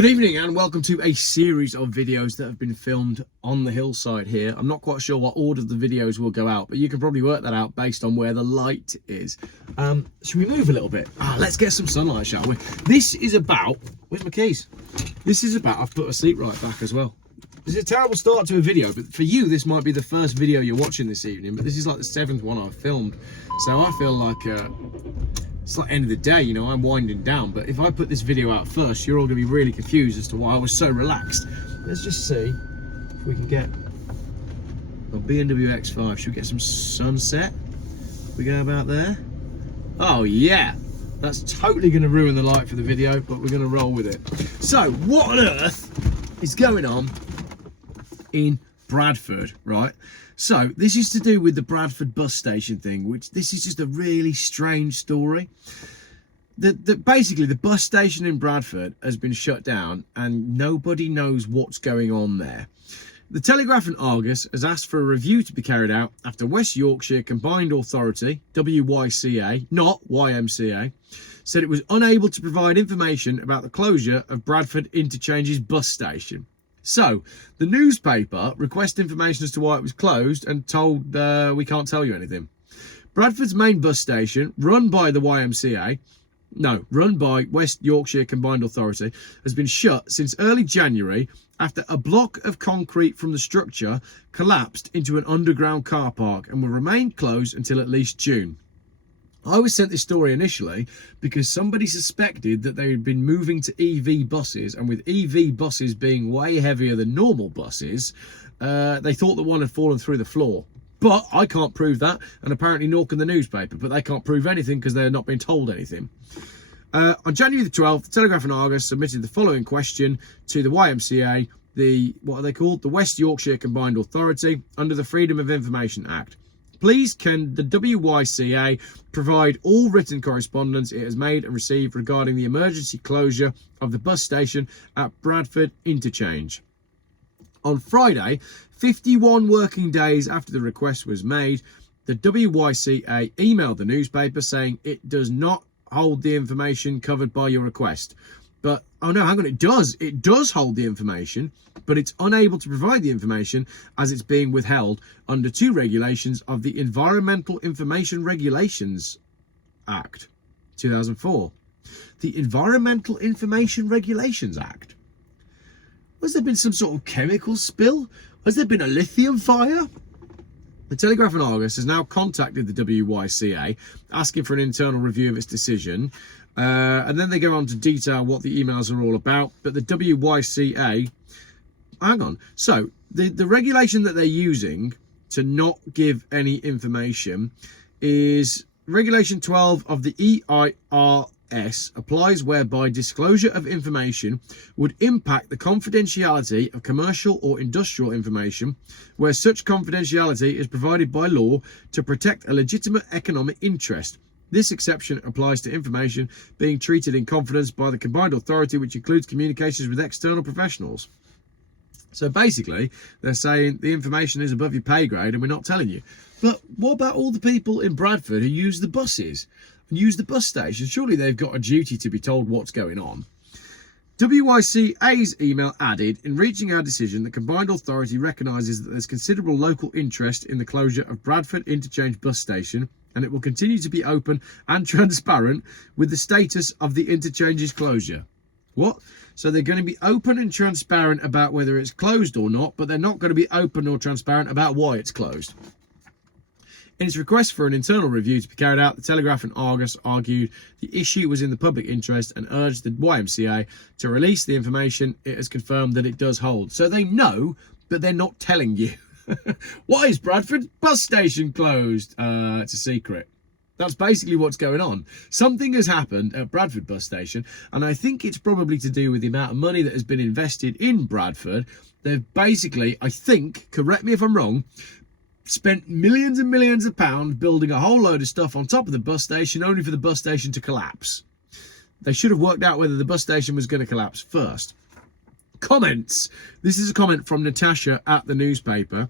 Good evening and welcome to a series of videos that have been filmed on the hillside here. I'm not quite sure what order the videos will go out, but you can probably work that out based on where the light is. Should we move a little bit? Let's get some sunlight, shall we? This is about, where's my keys? This is about, I've put my seat right back as well. This is a terrible start to a video, but for you, this might be the first video you're watching this evening, but this is like the 7th one I've filmed. So I feel like, it's like end of the day, you know, I'm winding down, but if I put this video out first, you're all going to be really confused as to why I was so relaxed. Let's just see if we can get a BMW X5. Should we get some sunset? We go about there. Oh yeah, that's totally going to ruin the light for the video, but we're going to roll with it. So what on earth is going on in Bradford, right? So this is to do with the Bradford bus station thing, which this is just a really strange story. Basically the bus station in Bradford has been shut down and nobody knows what's going on there. The Telegraph and Argus has asked for a review to be carried out after West Yorkshire Combined Authority, WYCA, not YMCA, said it was unable to provide information about the closure of Bradford Interchange's bus station. So, the newspaper requested information as to why it was closed and told we can't tell you anything. Bradford's main bus station, run by West Yorkshire Combined Authority, has been shut since early January after a block of concrete from the structure collapsed into an underground car park and will remain closed until at least June. I was sent this story initially because somebody suspected that they had been moving to EV buses, and with EV buses being way heavier than normal buses, they thought that one had fallen through the floor. But I can't prove that, and apparently nor can the newspaper, but they can't prove anything because they're not being told anything. On January the 12th, the Telegraph and Argus submitted the following question to the YMCA, what are they called? The West Yorkshire Combined Authority, under the Freedom of Information Act. Please can the WYCA provide all written correspondence it has made and received regarding the emergency closure of the bus station at Bradford Interchange. On Friday, 51 working days after the request was made, the WYCA emailed the newspaper saying it does not hold the information covered by your request. But, oh no, hang on, it does hold the information, but it's unable to provide the information as it's being withheld under 2 regulations of the Environmental Information Regulations Act, 2004. The Environmental Information Regulations Act. Has there been some sort of chemical spill? Has there been a lithium fire? The Telegraph and Argus has now contacted the WYCA asking for an internal review of its decision. And then they go on to detail what the emails are all about. But the WYCA, hang on. So the regulation that they're using to not give any information is Regulation 12 of the EIRS applies, whereby disclosure of information would impact the confidentiality of commercial or industrial information where such confidentiality is provided by law to protect a legitimate economic interest. This exception applies to information being treated in confidence by the Combined Authority, which includes communications with external professionals. So basically, they're saying the information is above your pay grade and we're not telling you. But what about all the people in Bradford who use the buses and use the bus station? Surely they've got a duty to be told what's going on. WYCA's email added, in reaching our decision, the Combined Authority recognises that there's considerable local interest in the closure of Bradford Interchange bus station, and it will continue to be open and transparent with the status of the interchange's closure. What? So they're going to be open and transparent about whether it's closed or not, but they're not going to be open or transparent about why it's closed. In its request for an internal review to be carried out, the Telegraph and Argus argued the issue was in the public interest and urged the YMCA to release the information it has confirmed that it does hold. So they know, but they're not telling you. Why is Bradford bus station closed? It's a secret. That's basically what's going on. Something has happened at Bradford bus station, and I think it's probably to do with the amount of money that has been invested in Bradford. They've basically, I think, correct me if I'm wrong, spent millions and millions of pounds building a whole load of stuff on top of the bus station only for the bus station to collapse. They should have worked out whether the bus station was going to collapse first. Comments. This is a comment from Natasha at the newspaper.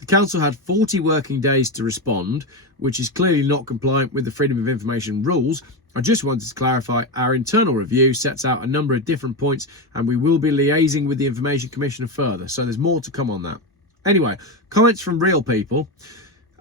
The council had 40 working days to respond, which is clearly not compliant with the Freedom of Information rules. I just wanted to clarify our internal review sets out a number of different points and we will be liaising with the Information Commissioner further. So there's more to come on that. Anyway, comments from real people.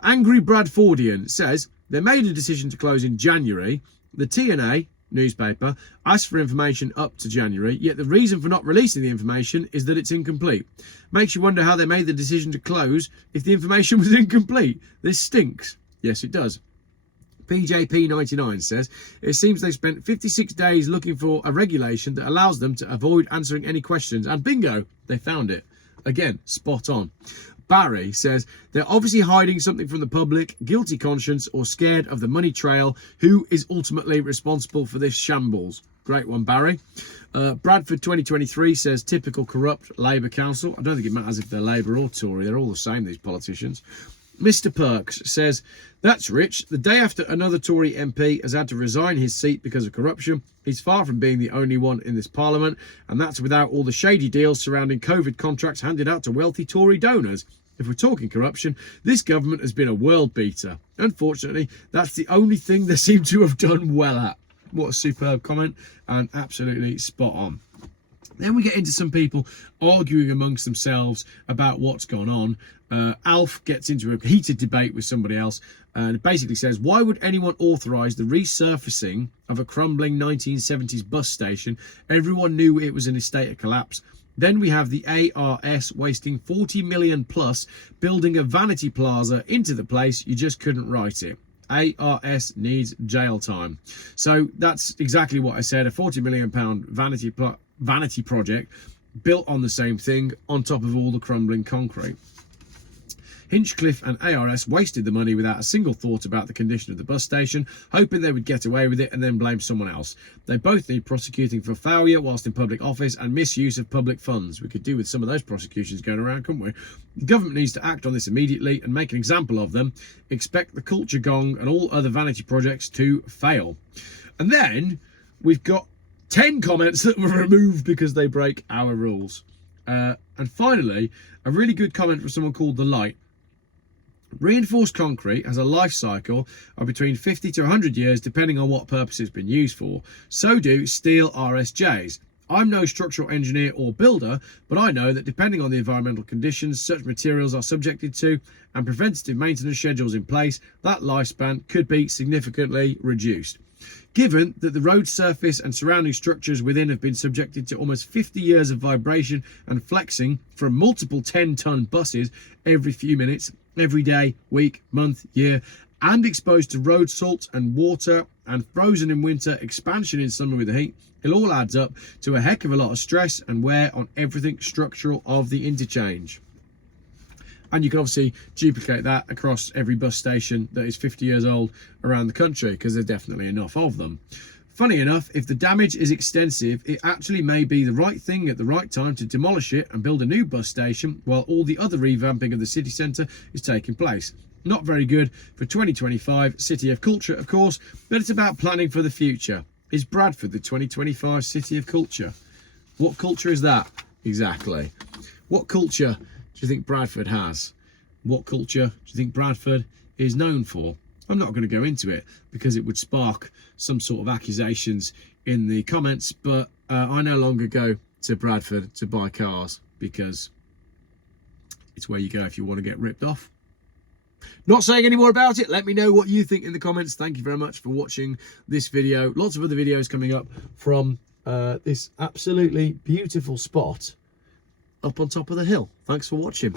Angry Bradfordian says they made a decision to close in January. The TNA newspaper asked for information up to January, yet the reason for not releasing the information is that it's incomplete. Makes you wonder how they made the decision to close if the information was incomplete. This stinks. Yes, it does. PJP99 says, it seems they spent 56 days looking for a regulation that allows them to avoid answering any questions, and bingo, they found it. Again, spot on. Barry says, they're obviously hiding something from the public, guilty conscience, or scared of the money trail. Who is ultimately responsible for this shambles? Great one, Barry. Bradford 2023 says, typical corrupt Labour council. I don't think it matters if they're Labour or Tory. They're all the same, these politicians. Mr. Perks says, that's rich. The day after another Tory MP has had to resign his seat because of corruption, he's far from being the only one in this parliament, and that's without all the shady deals surrounding COVID contracts handed out to wealthy Tory donors. If we're talking corruption, this government has been a world beater. Unfortunately, that's the only thing they seem to have done well at. What a superb comment, and absolutely spot on. Then we get into some people arguing amongst themselves about what's gone on. Alf gets into a heated debate with somebody else and it basically says, why would anyone authorise the resurfacing of a crumbling 1970s bus station? Everyone knew it was in a state of collapse. Then we have the ARS wasting 40 million plus building a vanity plaza into the place. You just couldn't write it. ARS needs jail time. So that's exactly what I said. A £40 million vanity project built on the same thing on top of all the crumbling concrete. Hinchcliffe and ARS wasted the money without a single thought about the condition of the bus station, hoping they would get away with it and then blame someone else. They both need prosecuting for failure whilst in public office and misuse of public funds. We could do with some of those prosecutions going around, couldn't we? The government needs to act on this immediately and make an example of them. Expect the culture gong and all other vanity projects to fail. And then we've got 10 comments that were removed because they break our rules. And finally, a really good comment from someone called The Light. Reinforced concrete has a life cycle of between 50 to 100 years depending on what purpose it's been used for. So do steel RSJs. I'm no structural engineer or builder, but I know that depending on the environmental conditions such materials are subjected to and preventative maintenance schedules in place, that lifespan could be significantly reduced. Given that the road surface and surrounding structures within have been subjected to almost 50 years of vibration and flexing from multiple 10-ton buses every few minutes, every day, week, month, year, and exposed to road salt and water and frozen in winter, expansion in summer with the heat, it all adds up to a heck of a lot of stress and wear on everything structural of the interchange. And you can obviously duplicate that across every bus station that is 50 years old around the country, because there's definitely enough of them. Funny enough, if the damage is extensive, it actually may be the right thing at the right time to demolish it and build a new bus station while all the other revamping of the city centre is taking place. Not very good for 2025 City of Culture, of course, but it's about planning for the future. Is Bradford the 2025 City of Culture? What culture is that exactly? What culture do you think Bradford has? What culture do you think Bradford is known for? I'm not going to go into it because it would spark some sort of accusations in the comments, but I no longer go to Bradford to buy cars because it's where you go if you want to get ripped off. Not saying any more about it. Let me know what you think in the comments. Thank you very much for watching this video. Lots of other videos coming up from this absolutely beautiful spot up on top of the hill. Thanks for watching.